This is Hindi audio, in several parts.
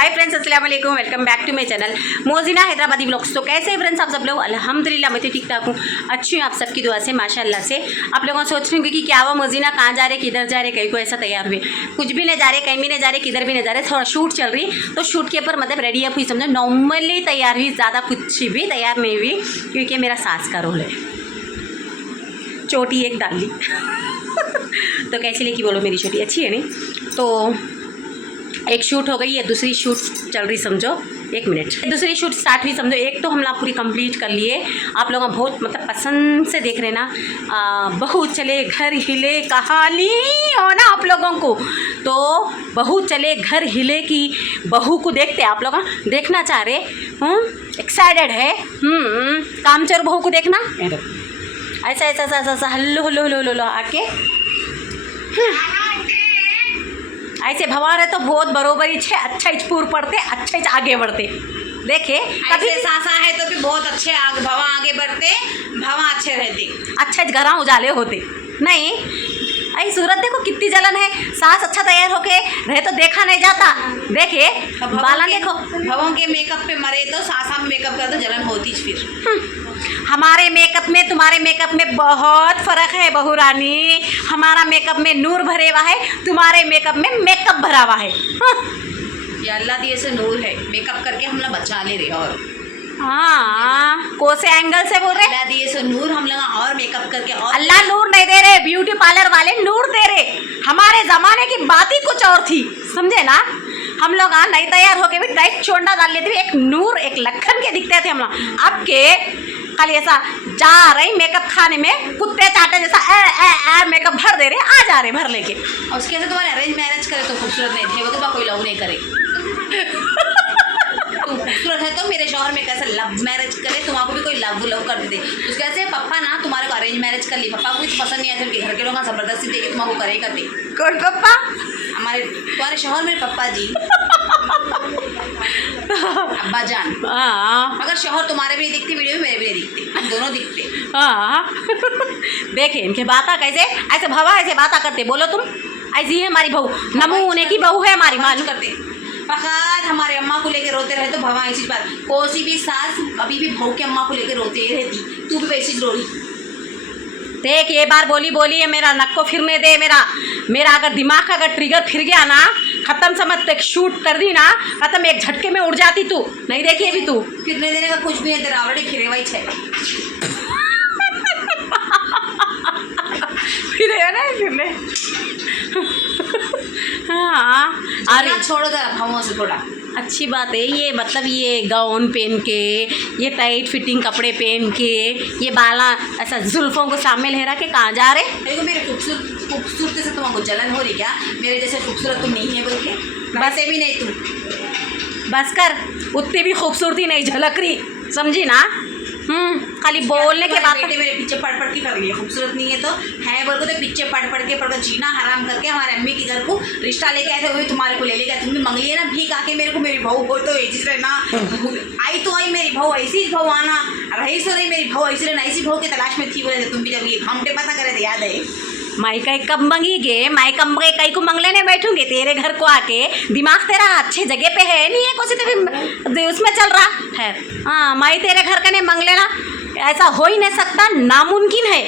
हाय फ्रेंड्स, अस्सलाम वालेकुम, welcome back to my channel Mojina Hyderabadi blogs. तो कैसे हैं फ्रेंड्स आप सब लोग? अल्हम्दुलिल्लाह मैं तो ठीक ठाक हूँ, अच्छी हूँ आप सबकी दुआ से माशाल्लाह से। आप लोगों सोच रहे होंगे कि क्या वो मोजिना कहाँ जा रहे, किधर जा रहे, कहीं को ऐसा तैयार हुए, कुछ भी नहीं जा रहे, कहीं भी नहीं जा रहे, किधर भी नहीं जा रहे, थोड़ा शूट चल रही तो शूट के ऊपर मतलब रेडी अप हुई, समझो नॉर्मली तैयार हुई, ज़्यादा कुछ भी तैयार नहीं हुई क्योंकि मेरा सास का रोल है। चोटी एक डाल ली तो कैसी लेकी बोलो, मेरी चोटी अच्छी है नहीं? तो एक शूट हो गई है, दूसरी शूट चल रही समझो, एक मिनट, दूसरी शूट स्टार्ट हुई समझो। एक तो हम लोग पूरी कंप्लीट कर लिए, आप लोग बहुत मतलब पसंद से देख रहे ना। बहू चले घर हिले कहानी हो ना आप लोगों को, तो बहू चले घर हिले की बहू को देखते आप लोग देखना चाह रहे, एक्साइटेड है। कामचोर बहू को देखना ऐसा ऐसा ऐसा ऐसा हल्लो हल्लो हल्लो हल्लो आके ऐसे भवार है तो बहुत बरोबरी छे, अच्छा पूर पड़ते, अच्छा आगे बढ़ते। देखे कभी सासा है तो भी बहुत अच्छे भवा आगे बढ़ते, भवा अच्छे रहते, अच्छा घरा उजाले होते। नहीं आई सूरत देखो कितनी जलन है, सास अच्छा तैयार होके रहे तो देखा नहीं जाता। देखे बाला देखो, भवों के मेकअप पे मरे तो सासा में मेकअप कर तो जलन होती फिर। हमारे मेकअप में तुम्हारे मेकअप में बहुत फ़र्क है बहू रानी। हमारा मेकअप में नूर भरे हुआ है, तुम्हारे मेकअप में मेकअप भरा हुआ है। ये अल्लाह दिए से नूर है, मेकअप करके हम लोग बचा ले रहे। और हाँ कौन से एंगल से बोल रहे? अल्लाह दिए से नूर हम लोग और मेकअप करके। और अल्लाह नूर नहीं दे रहे, ब्यूटी पार्लर वाले नूर दे रहे। हमारे ज़माने की बात ही कुछ और थी, समझे ना? हम लोग नहीं तैयार होके भी टाइट चोंडा डाल लेते थे, एक नूर एक लखन के दिखते थे हम लोग। अब के खाली ऐसा जा रही मेकअप खाने में कुत्ते चाटे जैसा मेकअप भर दे रहे, आ जा रहे भर लेके। और उसके अंदर तुम्हारे अरेंज मैरिज करे तो खूबसूरत नहीं थे, वो तो कोई लव नहीं करे। तुम खूबसूरत है तो मेरे शौहर में कैसे लव मैरिज करे, तुम्हारा भी कोई लव कर देते। उसके वजह से पप्पा ना तुम्हारे को अरेंज मैरिज कर ली, पप्पा को कुछ पसंद नहीं आया था, घर के लोग जबरदस्ती दे के तुम्हारा करेगा थे। कौन पप्पा? हमारे तुम्हारे शौहर मेरे पप्पा जी अब्बा जान। मगर शौहर तुम्हारे भी दिखते, वीडियो में मेरे भी नहीं दिखते, हम दोनों दिखते। देखे इनके बाता कैसे ऐसे भवा ऐसे बाता करते, बोलो तुम ऐसी है हमारी बहू, नमूने की बहू है हमारी, मालूम करते। फकत हमारे अम्मा को लेकर रोते रहे तो भवा ऐसी बात, कोसी भी सास कभी भी बहू की अम्मा को लेकर रोते रहती, तू भी वैसी रो रही। देख ये बार बोली है, मेरा नक को फिरने दे, मेरा अगर दिमाग का अगर ट्रिगर फिर गया ना, खत्म समझ तक शूट कर दी ना, खत्म, एक झटके में उड़ जाती तू। नहीं देखी अभी तू? फिरने देने का कुछ भी है, तेरा ऑलरेडी फिरे हुआ है। फिरे ना फिरने। हाँ अरे छोड़ो जरा भावों से थोड़ा। अच्छी बात है ये, मतलब ये गाउन पहन के, ये टाइट फिटिंग कपड़े पहन के, ये बाला ऐसा जुल्फों को सामने लहरा के कहाँ जा रहे? देखो मेरे खूबसूरती से तुमको जलन हो रही क्या? मेरे जैसे खूबसूरत तुम नहीं है बोल के? वैसे भी नहीं तुम। बस कर, उतनी भी खूबसूरती नहीं झलक रही, समझी ना? खाली बोलने के बाद बेटे मेरे पीछे पढ़ के कर रही है, खूबसूरत नहीं है तो है बोल को तो पीछे पढ़ के जीना हराम करके हमारे अम्मी के घर को रिश्ता लेके आए थे, वही तुम्हारे को ले लेगा। तुम भी मंगली है ना भीख आके मेरे को, मेरी बहू हो तो ऐसी ना आई तो आई मेरी बहू, ऐसी बहू आना रही सो रही मेरी बहू, ऐसी रहना, ऐसी बहू की तलाश में थी बोले थे तुम भी। जब ये घंटे पता करे थे, याद है? माई कब मंगी गे, माई कई को मंगले नहीं बैठूंगे तेरे घर को आके। दिमाग तेरा अच्छे जगह पे है नहीं है, कुछ भी उसमें चल रहा है। हाँ माई तेरे घर का नहीं मंगले ना, ऐसा हो ही नहीं सकता, नामुमकिन है।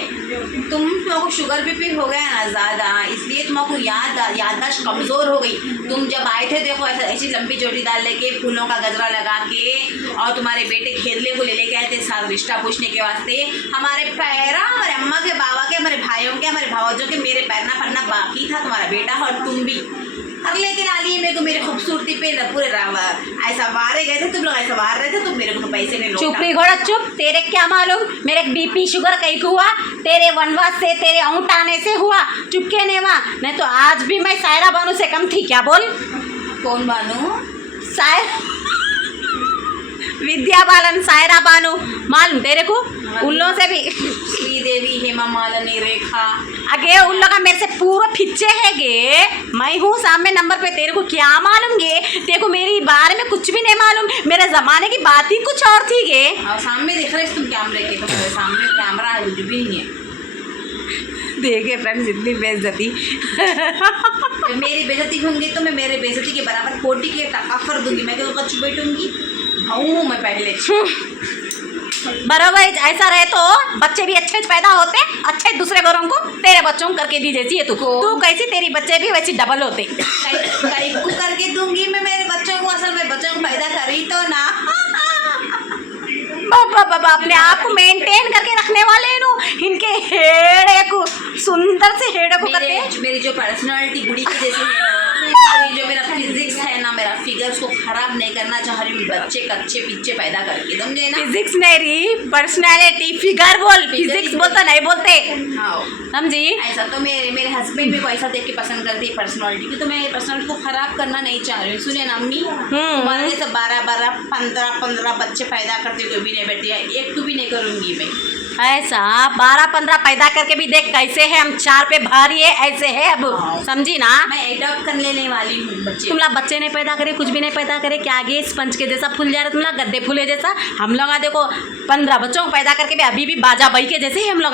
तुमको शुगर बीपी हो गया ना ज़्यादा, इसलिए तुमको याददाश्त कमज़ोर हो गई। तुम जब आए थे देखो ऐसी लंबी चोटी डाल लेके, फूलों का गजरा लगा के, और तुम्हारे बेटे खेलने को ले लेके आए थे साथ रिश्ता पूछने के वास्ते। हमारे पैरा, हमारे अम्मा के, बाबा के, हमारे भाइयों के, हमारे भावजों के मेरे पैरना पड़ना बाकी था, तुम्हारा बेटा और तुम भी। अब लेकिन आलिए मेरे को मेरे खूबसूरती पे पूरे ऐसा वारे गए थे, तुम लोग ऐसा वार रहे थे, तुम मेरे को पैसे नहीं। चुप रही घोड़ा चुप, तेरे क्या मालूम मेरे बीपी शुगर कहीं को हुआ? तेरे वनवास से, तेरे औंठ आने से हुआ, चुपके नहीं हुआ। नहीं तो आज भी मैं सायरा बानू से कम थी क्या? बोल। कौन बानू? विद्या बालन, सायरा बानू, मालूम तेरे को? उन लोगों से भी श्रीदेवी, हेमा मालिनी, रेखा, अगे उन लोग मेरे से पूरा फिच्चे है गे। मैं हूँ सामने नंबर पे, तेरे को क्या मालूम गे? तेरे को मेरी बारे में कुछ भी नहीं मालूम, मेरे जमाने की बात ही कुछ और थी गे। और सामने देख रहे तुम कैमरे के, तुम्हारे सामने कैमरा है, कुछ भी नहीं है। देखे फ्रेंड्स इतनी बेइज्जती जब मेरी बेइज्जती होंगी तो मैं मेरे बेइज्जती के बराबर कोटी के टका कर दूंगी। मैं क्यों कच्चू बैठूंगी? भाऊ मैं पहले बराबर ऐसा रहे तो बच्चे भी अच्छे पैदा होते, अच्छे दूसरे घरों को तेरे बच्चों को करके दी जैसी है तू कैसी, तेरी बच्चे भी वैसी डबल होते। करीब करके दूंगी मैं मेरे बच्चों को, असल में बच्चों को पैदा करी तो ना। बाबा अपने आप को मेंटेन करके रखने वाले नो, इनके हेड़े को सुंदर से हेड़े को करके मेरी जो पर्सनालिटी गुड़ी की जैसी है ना, और जो मेरा फिजिक्स है ना, मेरा फिगर्स को खराब नहीं करना चाह रही हूँ बच्चे कच्चे पीछे पैदा करके, समझे ना। फिजिक्स नहीं रही, पर्सनालिटी, फिगर बोल, फिजिक्स बोलता नहीं बोलते, हाँ समझी। ऐसा तो मेरे हस्बैंड भी को ऐसा देख के पसंद करती है पर्सनालिटी की, तो मैं पर्सनालिटी को खराब करना नहीं चाह रही हूँ। सुने ना अम्मी, तुम्हारे जैसे 12 15 बच्चे पैदा करते कोई भी नहीं बैठी है, एक तो भी नहीं करूँगी मैं ऐसा। 12-15 पैदा करके भी देख कैसे है, हम 4 पे भारी है, ऐसे है अब, समझी ना। मैं एडॉप्ट कर लेने वाली हूँ बच्चे। तुम लोग बच्चे नहीं पैदा करे, कुछ भी नहीं पैदा करे, क्या आगे स्पंज के जैसा फूल जा रहे तुम लोग, गद्दे फूले जैसा। हम लोग देखो 15 बच्चों को पैदा करके भी अभी भी बाजा बई के जैसे ही हम लोग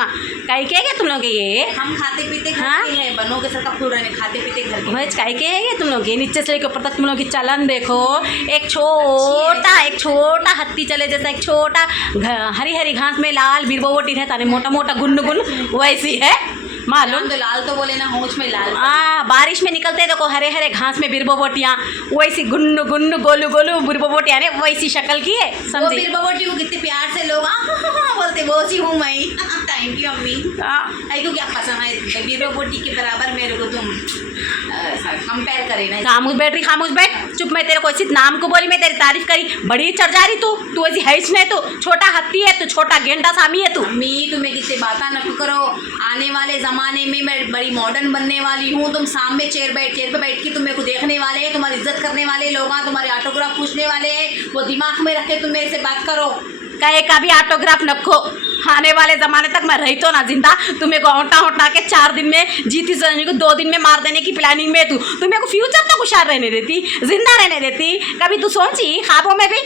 कहीं के तुम लोग ये हम खाते पीते हाँ? घर के हैं, बनों के सर का फूल रहने, खाते पीते घर के। वेज कहीं के है तुम लोग, नीचे से लेकर ऊपर तक तुम लोग की चलन देखो, एक छोटा हत्ती चले जैसा, एक छोटा हरी हरी घास में लाल बिरबोटी रहता नहीं, मोटा मोटा गुन्न वैसी है मालूम। तो लाल तो बोले ना, होंठ में लाल। बारिश में निकलते देखो हरे हरे घास में बिरबोटियाँ, वैसी गुन्नू गोलू गोलू बिरबोटियाँ ने वैसी शक्ल की है, समझी। बिरबोटी को कितने प्यार से लोग बोलते, वो सी हूँ मैं। थैंक यू अम्मी। को क्या पसंद है बिरबोटी के बराबर मेरे को तुम कंपेयर करे ना। खामोश बैठ चुप। मैं तेरे को इसी नाम को बोली, मैं तेरी तारीफ करी, बड़ी चढ़ जा रही तू ऐसी है नहीं, तू छोटा हत्ती है, तू छोटा गेंडा सामी है तू। अम्मी तुम्हें कितने बातें न करो, आने वाले जमाने में मैं बड़ी मॉडर्न बनने वाली हूँ। तुम सामने चेयर पे बैठ के तुम मेरे को देखने वाले हैं, तुम्हारी इज्जत करने वाले लोग हैं, तुम्हारे ऑटोग्राफ पूछने वाले हैं, वो दिमाग में रख के तुम मेरे से बात करो। कहे का भी ऑटोग्राफ नखो, आने वाले ज़माने तक मैं रही तो ना जिंदा, तुम्हें को हटा के 4 दिन में जीती सनी को 2 दिन में मार देने की प्लानिंग में तुम्हें को फ्यूचर तो खुशहाल रहने देती, जिंदा रहने देती। कभी तू सोची ख्वाबों में भी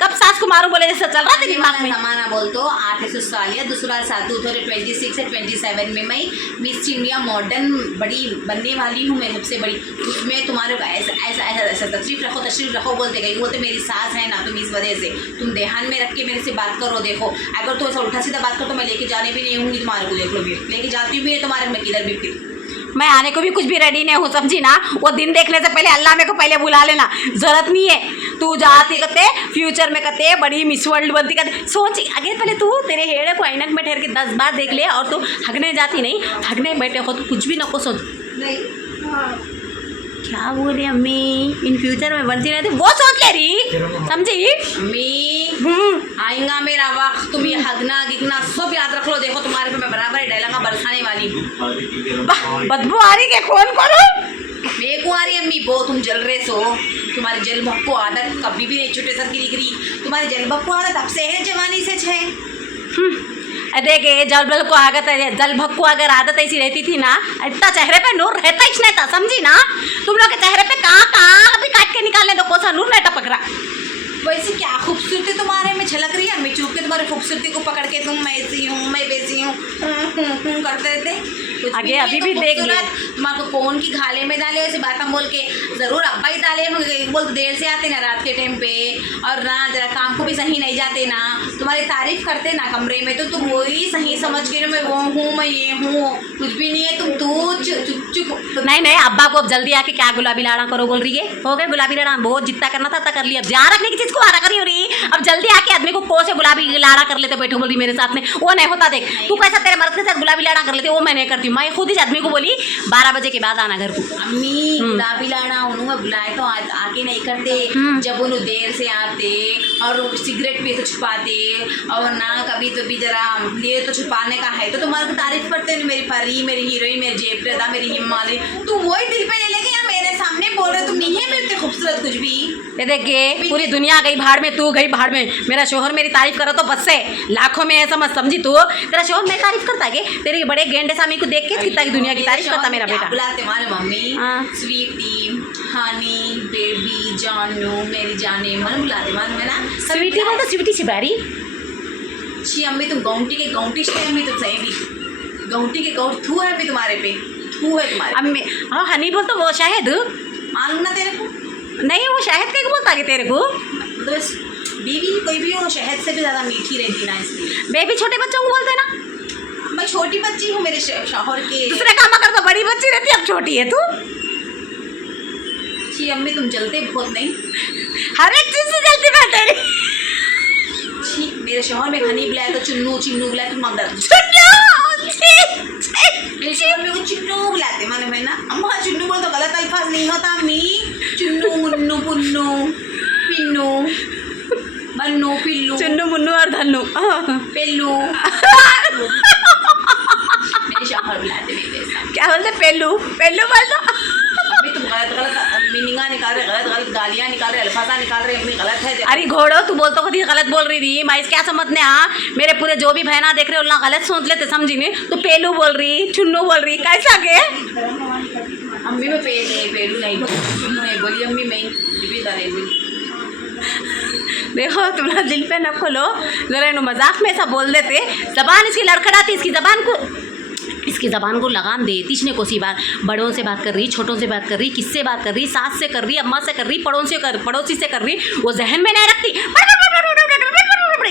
कब सास को मारूं बोले जैसा चल रहा था दिमाग में। जमाना बोल तो 8 साल या दूसरा साल 2026 से 27 में मैं मिस इंडिया मॉडर्न बड़ी बनने वाली हूँ, मैं सबसे बड़ी। उसमें तुम्हारे ऐसा तशरीफ रखो बोलते गई, बोलते मेरी सास है ना, तुम इस वजह से तुम ध्यान में रख के मेरे से बात करो। देखो अगर तो ऐसा उल्टा सीधा बात करो तो मैं लेके जाने भी नहीं हूँगी तुम्हारे को, देख लो भी लेके जाती भी है तुम्हारे में किधर भी। फिर मैं आने को भी कुछ भी रेडी नहीं हूँ, समझी ना। वो दिन देखने से पहले अल्लाह मेरे को पहले बुला लेना, जरूरत नहीं है। तू जाती करते फ्यूचर में करते बड़ी मिस वर्ल्ड बनती करते, सोच आगे पहले तू तेरे हेड़े को ऐनक में ठहर के 10 बार देख ले, और तू थकने जाती नहीं, थकने बैठे हो तो कुछ भी न को सोच। क्या बोल रही अम्मी, इन फ्यूचर में बनती रहती वो सोच ले रही, समझी। अम्मी आएगा मेरा वक्त, तुम ये हगना गिगना सब याद रख लो। देखो तुम्हारे पे मैं बराबर डायलॉग बरसाने वाली हूँ। बदबू आ रही है, कौन करो मेरे को आ रही अम्मी, वो तुम जल रहे सो। तुम्हारी जल भक्को आदत कभी भी नहीं छुटे सर की दिख रही। तुम्हारी जल भक्को आदत अब से है, जवानी से है। देखे जल भक्कू अगर आदत ऐसी रहती थी ना, इतना चेहरे पे नूर रहता ही नहीं था, समझी ना। तुम लोग के चेहरे पे कहाँ भी काट के निकालने दो, कौन सा नूर नहीं टपक रहा। वैसे क्या खूबसूरती तुम्हारे में झलक रही है अम्मी, चुप के तुम्हारी खूबसूरती को पकड़ के तुम मैं ऐसी हूँ मैं वैसी हूँ करते रहते। आगे अभी भी देख लिया तुम्हारे को कौन की खाले में डाले ऐसे बातें बोल के, जरूर अब्बा ही डाले होंगे, बोल देर से आते ना रात के टाइम पे, और ना जरा काम को भी सही नहीं जाते ना, तुम्हारी तारीफ करते ना कमरे में, तो तुम वही सही समझ के मैं वो हूँ मैं ये हूँ, कुछ भी नहीं है। तुम तू चुप नहीं अब्बा को अब जल्दी आके क्या गुलाबी लाड़ा करो बोल रही है, हो गए गुलाबी लाड़ा, बहुत जितना करना था कर लिया, अब ध्यान रखने की चीज को आरा करी हो रही। अब जल्दी आके आदमी को से गुलाबी लाड़ा कर लेते बैठो बोल रही मेरे साथ में, वो नहीं होता। देख तू कैसा तेरे मर्द के साथ गुलाबी लाड़ा कर लेते, वो मैं नहीं करती हूँ। मैं खुद ही आदमी को बोली 12 बजे के बाद आना घर को। अम्मी गुलाबी लाड़ा उन्होंने बुलाए तो आके नहीं करते, जब उन्होंने देर से आते और सिगरेट पी तो छुपाते, और ना कभी तो भी जरा लिए तो छुपाने का है, तो तुम्हारे को तारीफ करते हैं, मेरी परी मेरी हीरोइन मेरी जेबरदा मेरी हिमालय, तुम वही दिल पे ले लेके या मेरे सामने बोल रहे तुम नहीं है मेरे खूबसूरत कुछ भी। ये देखिए पूरी दुनिया गई भाड़ में, तू गई भाड़ में, मेरा शोहर मेरी तारीफ करो तो बस से लाखों में ऐसा मत समझी। तू तेरा शोहर मेरी तारीफ करता है, तेरे बड़े गेंडे सामी को देख के कितना दुनिया की तारीफ करता मेरा बेटा। बुलाते हमारे मम्मी स्वीटी हानी बेबी जानू मेरी जाने मन बुलाते मन ना स्वीटी बोलता स्वीटी छिबारी छी अम्मी तुम गौंटी के गौंटी से अम्मी तुम सही भी गौंटी के गौंट थू है भी तुम्हारे पे हु है तुम्हारे? अब मैं हाँ हनी बोल तो वो शायद मालूम ना तेरे को? नहीं वो शायद क्या बोलता है तेरे को मतलब इस बीवी कोई भी हो शहद से भी ज़्यादा मीठी रहती ना, इसलिए। बेबी छोटे बच्चों को बोलते हैं ना। मैं छोटी बच्ची हूँ मेरे शौहर के। दूसरे काम कर तो बड़ी बच्ची रहती है, अब छोटी है तू। छी अम्मी तुम जलते बहुत नहीं। हर एक चीज से जल्दी मैं तेरी। छी मेरे शौहर में हनी बुलाया तो चुन्नू चिन्नू बुलाया तो मगर मेरे शौहर में को चुन्नू बुलाते माने मैं ना। अम्मा चुन्नू बोल तो गलत अल्फाज नहीं होता अम्मी। चुन्नू मुन्नू पुन्नू पिन्नू बन्नू पिल्लू चुन्नू मुन्नू और धन्नू पेल्लू। मेरे शौहर बुलाते मेरे साथ। क्या बोलते पेलू पेलू बोल दो। अभी तुम गलत मीनिंगा निकाल रहे, गलत गालियाँ निकाल रहे, अल्फाजा निकाल रहे, अम्मी गलत है। अरे घोड़ो तू बोल तो खुद ही गलत बोल रही थी, मैं क्या समझने। हाँ मेरे पूरे जो भी बहना देख रहे उतना गलत सोच लेते समझी नहीं। तू पेलू बोल रही चुन्नू बोल रही कैसा के। अम्मी में पेलू नहीं बोली, चुन्नू नहीं बोली अम्मी, मैं नहीं बोली। देखो तुम्हारा दिल पे न खोलो जरा, इन्हों मजाक में ऐसा बोल देते। जबान इसकी लड़खड़ाती, इसकी ज़बान को लगाम दे। तीसने को सी बात, बड़ों से बात कर रही, छोटों से बात कर रही, किससे बात कर रही, सास से कर रही, अम्मा से कर रही, पड़ोसी से कर रही, वो जहन में नहीं रखती।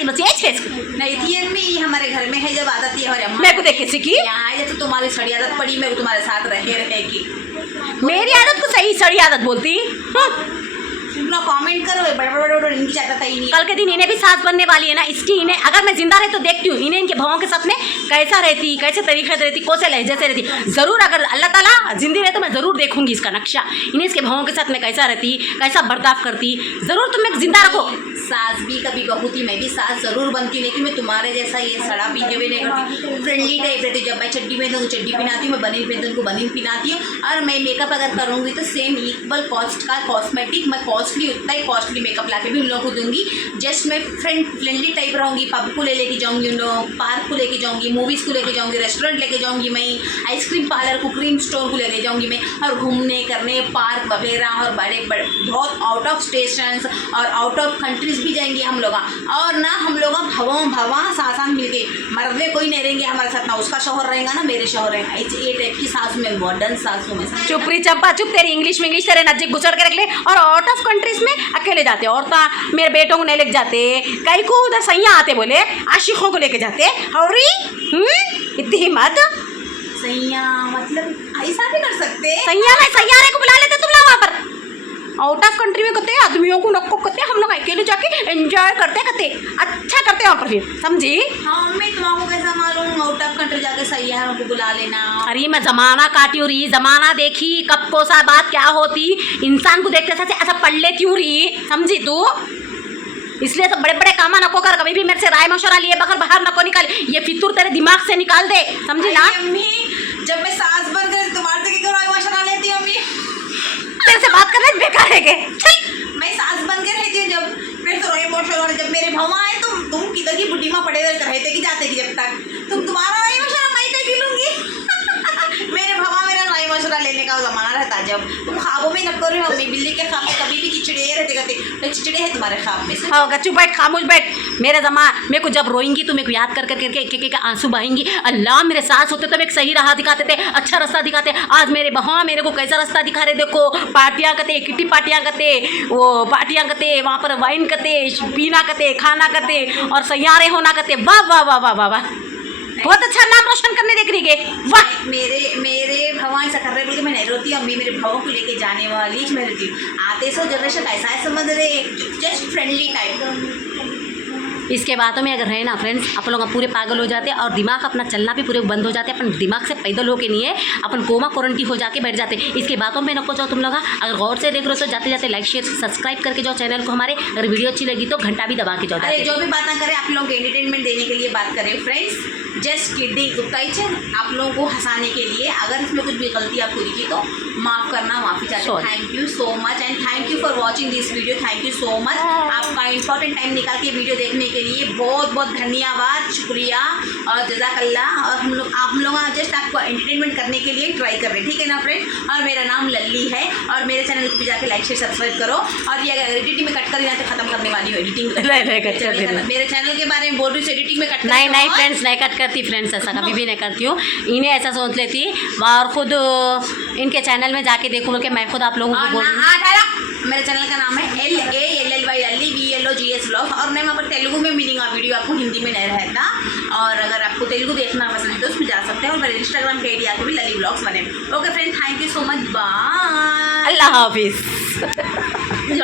बस ये छे नहीं थी अम्मी, हमारे घर में है जब आदत है हमारे अम्मा मेरे को देख के सीखी। यहाँ है जब तो तुम्हारी सड़ी आदत पड़ी, मेरे को तुम्हारे साथ रहे की। मेरी आदत को सही सड़ी आदत बोलती। इतना कमेंट करो बड़ इनकी आदत है ही नहीं। कल के दिन इन्हें भी सास बनने वाली है ना, इसकी इन्हें अगर मैं जिंदा रही तो देखती हूँ इन्हें इनके भावों के साथ में कैसा रहती, कैसे तरीके से रहती, कौन से लहजे से रहती। ज़रूर अगर अल्लाह ताला जिंदी रहे तो मैं ज़रूर देखूंगी इसका नक्शा, इन्हें इसके भावों के साथ में कैसा रहती, कैसा बर्ताव करती। ज़रूर तुम एक जिंदा रखो। सास भी कभी बहू थी, मैं भी सास ज़रूर बनती, लेकिन मैं तुम्हारे जैसा ये सड़ा पीते हुए नहीं करती। फ्रेंडली टाइप रहती, जब मैं चड्डी पहनती हूँ चड्डी पहनाती हूँ, मैं बनीन पहनती हूँ उनको बनीन पहनाती हूँ। और मैं मेकअप अगर करूँगी तो सेम इक्वल कॉस्ट का कॉस्मेटिक, मैं कॉस्टली उतना ही कॉस्टली मेकअप ला के भी उन लोगों को दूंगी। जस्ट मैं फ्रेंडली टाइप रहूँगी, पब को लेके जाऊँगी उन लोगों, पार्क को लेके जाऊँगी, मूवीज़ को लेके जाऊँगी, रेस्टोरेंट लेके जाऊँगी, मैं आइसक्रीम पार्लर कुकरीम स्टोर को लेके जाऊँगी मैं, और घूमने करने पार्क वगैरह, और बड़े बड़े बहुत आउट ऑफ स्टेशंस और आउट ऑफ कंट्रीज भी जाएंगे हम लोग। और ना हम लोग भवा साथ मिलके, मर्दे कोई नहीं रहेंगे हमारे साथ, ना उसका शौहर रहेगा ना मेरे शौहर रहेगा। ये टाइप की सास में मॉडर्न सास हूँ मैं। चुपरी चंपा चुप, तेरी इंग्लिश तेरे नजीक घुसड़ के रख ले। और आउट ऑफ कंट्रीज में अकेले जाते, और मेरे बेटों को नहीं लेके जाते, कई को उधर सैया आते बोले आशिकों को लेके जाते। हौरी इतनी हिम्मत। सैया मतलब ऐसा भी कर सकते, सैयारे को बुला लेते तुम लोग वहाँ पर। आउट ऑफ कंट्री में करते आदमियों को नक्को करते, हम लोग अकेले जाके एंजॉय करते अच्छा करते वहाँ पर फिर, समझी। हाँ मम्मी तुम्हारा कैसा मालूम आउट ऑफ कंट्री जाके सैयारों को बुला लेना। अरे मैं जमाना काटी हूँ रही, जमाना देखी कब को सा बात क्या होती, इंसान को देखते ऐसा पढ़ लेती हूँ रही, समझी तू। इसलिए तो बड़े बड़े काम नको कर, कभी भी मेरे से राय मशवरा लिए बगैर बाहर नको निकाल, ये फितूर तेरे दिमाग से निकाल दे, समझी ना। अम्मी जब मैं सास बन कर तुम्हारे से क्यों राय मशवरा लेती हूँ अम्मी? तेरे से बात करना बेकार है के। मैं सास बन के रहती हूँ जब मेरे से राय मशवरा, जब मेरे भवा आए तुम किधर की बुढ़ी माँ पड़े रहते कि जाते कि जब तक तुम्हारा राय मशवरा मैं कहीं लूँगी। मेरे भवा मेरा राय मशवरा लेने का जमाना रहता है, जब तुम ख्वाबों में न करो मम्मी, बिल्ली के ख्वाब में कभी भी चिचड़े रहते करते, चिचड़े है तुम्हारे ख्वाब में से। हाँ गच्चू बैठ, खामोश बैठ। मेरे को जब रोएंगी तो मेरे को याद कर करके एक आंसू बहेंगी। अल्लाह मेरे सास होते तो एक सही राह दिखाते थे, अच्छा रास्ता दिखाते। आज मेरे बहा मेरे को कैसा रास्ता दिखा रहे, देखो पार्टियाँ करते, किट्टी पार्टियाँ करते, वो पार्टियाँ करते, वहाँ पर वाइन करते, पीना करते, खाना करते, और सैयारे होना करते। वाह वाह वाह वाह वाह वाह, बहुत अच्छा नाम रोशन करने देख रही है। वाह मेरे भवा ऐसा कर रहे बोल के मैं नहीं रोती, अम्मी मेरे भावों को लेके जाने वाली मैं रहती हूँ। आते सो जनरेशन ऐसा है समझ रहे, जस्ट फ्रेंडली टाइप। इसके बातों में अगर है ना फ्रेंड्स, आप लोग पूरे पागल हो जाते हैं और दिमाग अपना चलना भी पूरे बंद हो जाते हैं। अपन दिमाग से पैदल होके नहीं है, अपन कोमा क्वारंटी हो जाके बैठ जाते हैं। इसके बातों में नको जाओ तुम लोग। अगर गौर से देख रहे हो तो जाते जाते लाइक शेयर सब्सक्राइब करके जाओ चैनल को हमारे। अगर वीडियो अच्छी लगी तो घंटा भी दबा के जाओ। अरे जो भी बातें करें आप लोग एंटरटेनमेंट देने के लिए बात करें फ्रेंड्स, जस्ट किडिंग, आप लोगों को हंसाने के लिए। अगर इसमें कुछ भी गलती आपको दिखी तो माफ़ करना, माफ़ी चाहती हूँ। Sorry. Thank you so much and thank you for watching this video. Thank you so much, आपका इंपॉर्टेंट टाइम निकाल के वीडियो देखने के लिए बहुत बहुत धन्यवाद, शुक्रिया और जज़ाकल्लाह। और आप लोग जस्ट आपको एंटरटेनमेंट करने के लिए ट्राई कर रहे हैं, ठीक है ना फ्रेंड। और मेरा नाम लल्ली है और मेरे चैनल को भी जाके लाइक शेयर सब्सक्राइब करो। और ये अगर एडिटिंग में कट कर देना तो खत्म करने वाली हो एडिटिंग। नहीं, कट कर देना। मेरे चैनल के बारे में बोल रही हूँ, एडिटिंग में कट नहीं नहीं फ्रेंड्स, नहीं कट करती फ्रेंड्स, ऐसा कभी भी नहीं करती हूँ। इन्हें ऐसा सोच लेती और खुद इनके चैनल में जाके देखूँ कि मैं खुद आप लोगों को बोल मेरे चैनल का नाम है LALLY लल्ली VLOGS व्लॉग। और मैं वहाँ पर तेलुगु में मिलेगा वीडियो, आपको हिंदी में नहीं रहता। और अगर आपको तेलुगु देखना पसंद है तो उसमें जा सकते हैं। और मेरे इंस्टाग्राम पे आईडी आके भी लल्ली व्लॉग्स बने। Okay friend, thank you so much, bye, अल्लाह हाफिज़।